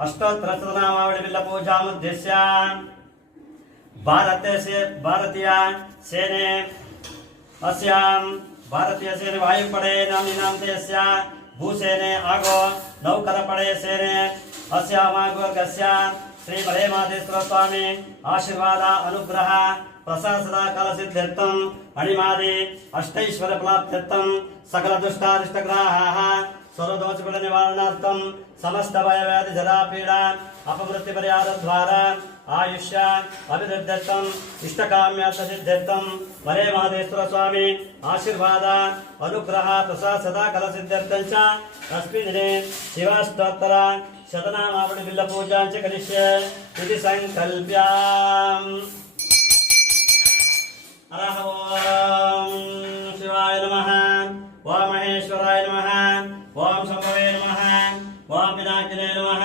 अष्टोत्तरशतनामावलिबिल्ल पूजामुद्दिश्य भारते से भारतीय सेने अस्यां भारतीयसेनवायुपडे नाम्नि नाम तेस्या ಭೂಸೇನೆ ಆಗೋ ನೌಕರ ಪಡೆಯ ಸೇನೆ ಅಸ್ಯ ಮಾರ್ಗವರ್ಗಸ್ಯ ಶ್ರೀ ಮಲೇಮಾಧೇಶ್ವರ ಸ್ವಾಮಿ ಆಶೀರ್ವಾದ ಅನುಗ್ರಹ ప్రశాసన కలసిద్ధ్యర్థం అణిమాది అష్టైశ్వర్య ప్రాప్త్యర్థం సకల దుష్టాదిష్టగ్రాహ స్వరదోచకుల నివారణార్థం సమస్త భయవ్యాధి జరాపీడ అపమృత్యు పరిహారం ద్వారా ఆయుష్య అభివృద్ధ్యర్థం ఇష్టకామ్యార్థసిద్ధ్యర్థం వరే మహదేశ్వర స్వామి ఆశీర్వాద అనుగ్రహ ప్రసాద్ సదా కలసిద్ధ్యర్థం చ తస్మిన్ దినే శివస్తోత్తర శతనామావళి బిల్ల పూజాంచ కలిష్య ఇది సంకల్ప్యాం అరహం శివాయ నమ ఓం మహేశ్వరాయ నమ ఓం సంభవే నమ ఓం పినాకినే నమ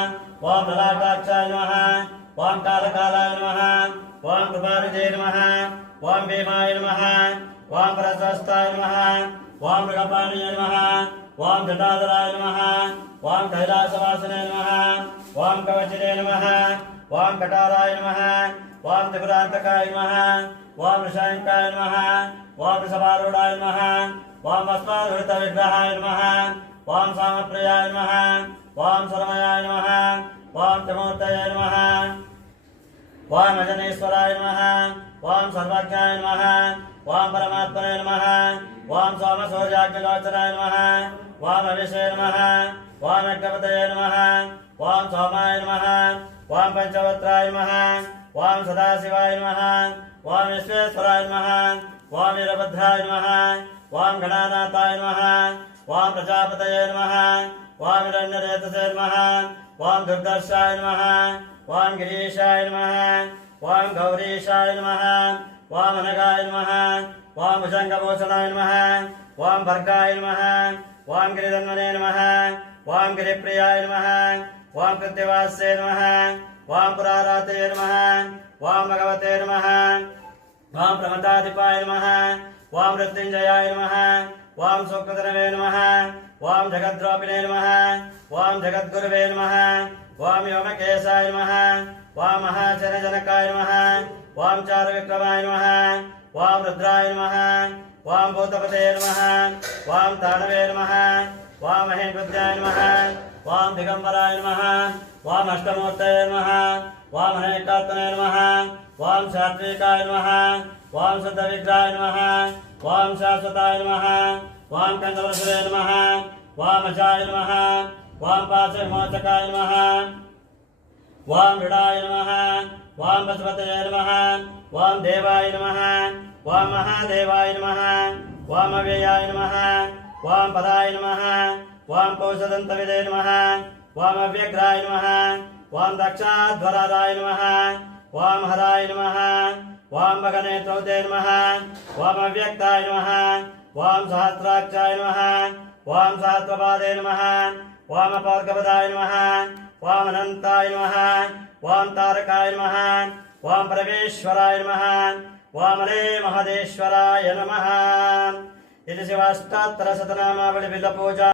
ओम ललाटाक्षाय नमः ओम कालकालाय नमः ओम कुमारजय नमः ओम भीमाय नमः ओम प्रशस्ताय नमः ओम मृगपाणीय नमः ओम जटाधराय नमः ओम कैलासवासिने नमः ओम कवचिने नमः ओम कटाराय नमः ओम त्रिपुरान्तकाय नमः ओम ऋषायङ्काय नमः ओम ऋषभारूढाय नमः ओम अस्माद्भृतविग्रहाय नमः ओम सामप्रियाय नमः ओम सरमयाय नमः विष्णुमूर्तये नमः ॐ अजनेश्वराय नमः ॐ सर्वज्ञाय नमः ॐ परमात्मने नमः ॐ सोमसौजाग्यलोचनाय नमः ॐ अभिषे नमः ॐ यज्ञपतये नमः ॐ सोमाय नमः ॐ पञ्चवत्राय नमः ॐ सदाशिवाय नमः ॐ विश्वेश्वराय नमः ॐ वीरभद्राय नमः ॐ गणानाथाय नमः ॐ प्रजापतये नमः ॐ हिरण्यरेतसे नमः ॐ दुर्दर्शाय नमः ॐ गिरीशाय नमः ॐ गौरीशाय नमः ॐ अनगाय नमः ॐ भुजङ्गभूषणाय नमः ॐ भर्गाय नमः ॐ गिरिधन्वने नमः ॐ गिरिप्रियाय नमः ॐ कृत्यवास्ये नमः ॐ पुराराते नमः ॐ भगवते नमः ॐ प्रमताधिपाय नमः ॐ मृत्युञ्जयाय नमः ఓం సూక్తధనవే నమ ఓం జగద్రోపిణే నమ ఓం జగద్గురువే నమ ఓం యోమకేశాయ నమ ఓం మహాచరజనకాయ నమ ఓం చారు విక్రమాయ నమ ఓం రుద్రాయ నమ ఓం భూతపతే నమ ఓం తాళవే నమ ఓం మహేంద్రుద్యాయ నమ वाम दिगंबराय नमः वाम अष्टमूर्तये नमः वाम अनेकात्मने नमः वाम सात्विकाय नमः वां सदविग्राय नमः वाम शाश्वताय नमः वां कन्दवसुरे नमः वामचाय नमः वां पाशविमोचकाय नमः वाम मृडाय नमः वाम पशुपतये नमः वाम देवाय नमः वाम महादेवाय नमः, वामव्ययाय नमः वाम पदाय नमः वाम पौषदन्तविदे नमः वामव्यघ्राय नमः वाम दक्षाध्वराय नमः वाम हराय नमः वाम भगने त्वौते नमः वामव्यक्ताय नमः वाम सहस्राक्षाय नमः वाम सहस्रपादे नमः वाम पौर्गपदाय नमः वाम अनंताय नमः वाम तारकाय नमः वाम परमेश्वराय नमः वामले महदेश्वराय नमः इति शिवाष्टात्र शतनामावली बिल्ल पूजा